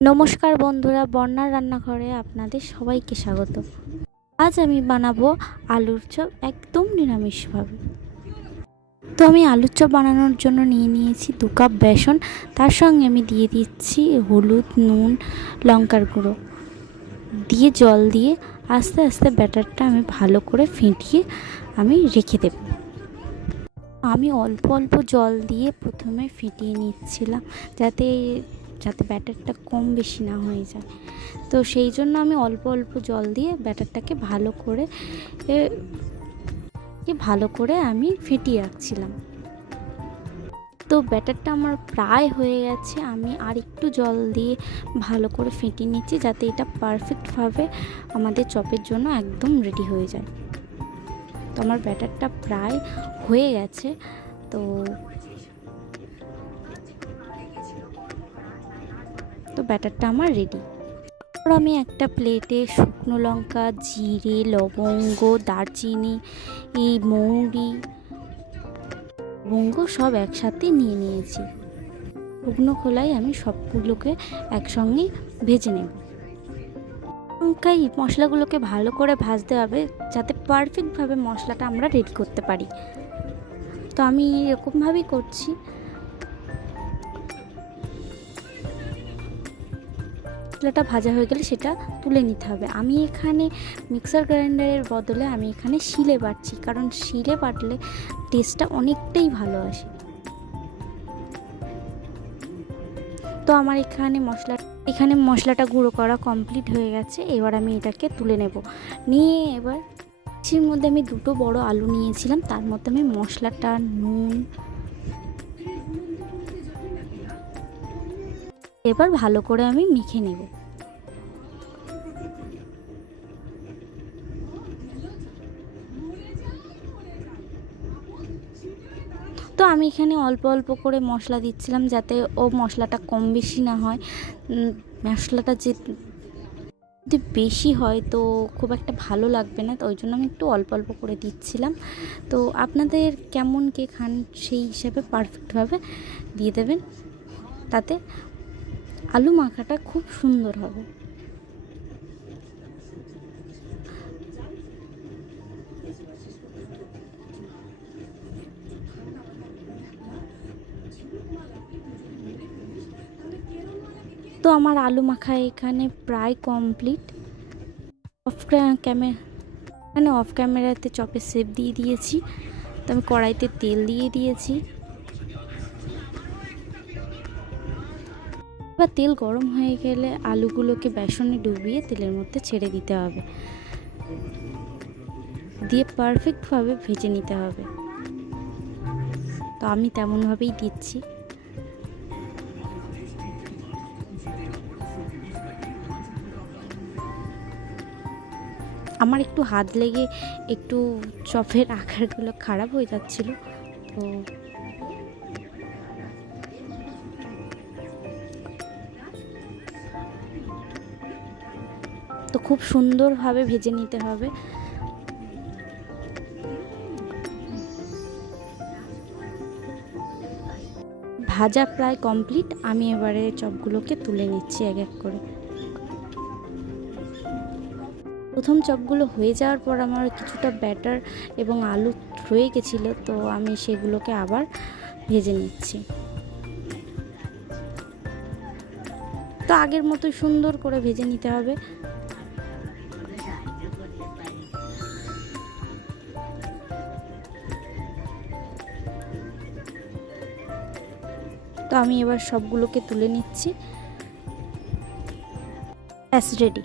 নমস্কার বন্ধুরা, বন্যার রান্নাঘরে আপনাদের সবাইকে স্বাগত। আজ আমি বানাবো আলুর চপ একদম নিরামিষভাবে। তো আমি আলুর চপ বানানোর জন্য নিয়ে নিয়েছি দু কাপ বেসন, তার সঙ্গে আমি দিয়ে দিচ্ছি হলুদ, নুন, লঙ্কার গুঁড়ো। দিয়ে জল দিয়ে আস্তে আস্তে ব্যাটারটা আমি ভালো করে ফেটিয়ে আমি রেখে দেব। আমি অল্প অল্প জল দিয়ে প্রথমে ফেটিয়ে নিচ্ছিলাম, যাতে যাতে ব্যাটারটা কম বেশি না হয়ে যায়। তো সেই জন্য আমি অল্প অল্প জল দিয়ে ব্যাটারটাকে ভালো করে ভালো করে আমি ফেটিয়ে রাখছিলাম তো ব্যাটারটা আমার প্রায় হয়ে গেছে, আমি আর একটু জল দিয়ে ভালো করে ফেটিয়ে নিচ্ছি যাতে এটা পারফেক্টভাবে আমাদের চপের জন্য একদম রেডি হয়ে যায়। তো আমার ব্যাটারটা প্রায় হয়ে গেছে, তো তো ব্যাটারটা আমার রেডি এরপর আমি একটা প্লেটে শুকনো লঙ্কা, জিরে, লবঙ্গ, দারচিনি, এই মৌরি, লবঙ্গ সব একসাথে নিয়ে নিয়েছি। শুকনো খোলায় আমি সবগুলোকে একসঙ্গে ভেজে নেব। লঙ্কাই মশলাগুলোকে ভালো করে ভাজতে হবে যাতে পারফেক্টভাবে মশলাটা আমরা রেডি করতে পারি। তো আমি এরকমভাবেই করছি। মশলাটা ভাজা হয়ে গেলে সেটা তুলে নিতে হবে। আমি এখানে মিক্সার গ্রাইন্ডারের বদলে আমি এখানে শিলে বাটছি, কারণ শিলে বাটলে টেস্টটা অনেকটাই ভালো আসে। তো আমার এখানে মশলা, এখানে মশলাটা গুঁড়ো করা কমপ্লিট হয়ে গেছে, এবার আমি এটাকে তুলে নেব। নিয়ে এবার মধ্যে আমি দুটো বড় আলু নিয়েছিলাম, তার মধ্যে আমি মশলাটা, নুন এবার ভালো করে আমি মেখে নেব। তো আমি এখানে অল্প অল্প করে মশলা দিচ্ছিলাম যাতে ও মশলাটা কম বেশি না হয়। মশলাটা যে যদি বেশি হয় তো খুব একটা ভালো লাগবে না, তো ওই জন্য আমি একটু অল্প অল্প করে দিচ্ছিলাম। তো আপনাদের কেমন কে খান সেই হিসাবে পারফেক্টভাবে দিয়ে দেবেন। তাতে আলু মাখাটা খুব সুন্দর হবে। তো আমার আলু মাখা এখানে প্রায় কমপ্লিট অফ ক্যামেরা এখানে অফ ক্যামেরাতে চপের সেপ দিয়ে দিয়েছি। তো আমি কড়াইতে তেল দিয়ে দিয়েছি। এবার তেল গরম হয়ে গেলে আলুগুলোকে বেসনে ডুবিয়ে তেলের মধ্যে ছেড়ে দিতে হবে। দিয়ে পারফেক্টভাবে ভেজে নিতে হবে। তো আমি তেমনভাবেই দিচ্ছি। আমার একটু হাত লেগে একটু চপের আকারগুলো খারাপ হয়ে যাচ্ছিল, তো তো খুব সুন্দরভাবে ভেজে নিতে হবে। ভাজা প্রায় কমপ্লিট। আমি এবারে চপগুলোকে তুলে নিচ্ছি এক এক করে। প্রথম চপগুলো হয়ে যাওয়ার পর আমার কিছুটা ব্যাটার এবং আলু রয়ে গেছিল, তো আমি সেগুলোকে আবার ভেজে নিচ্ছি। তো আগের মতো সুন্দর করে ভেজে নিতে হবে। আমি এবার সবগুলোকে তুলে নিচ্ছি। ব্যাস রেডি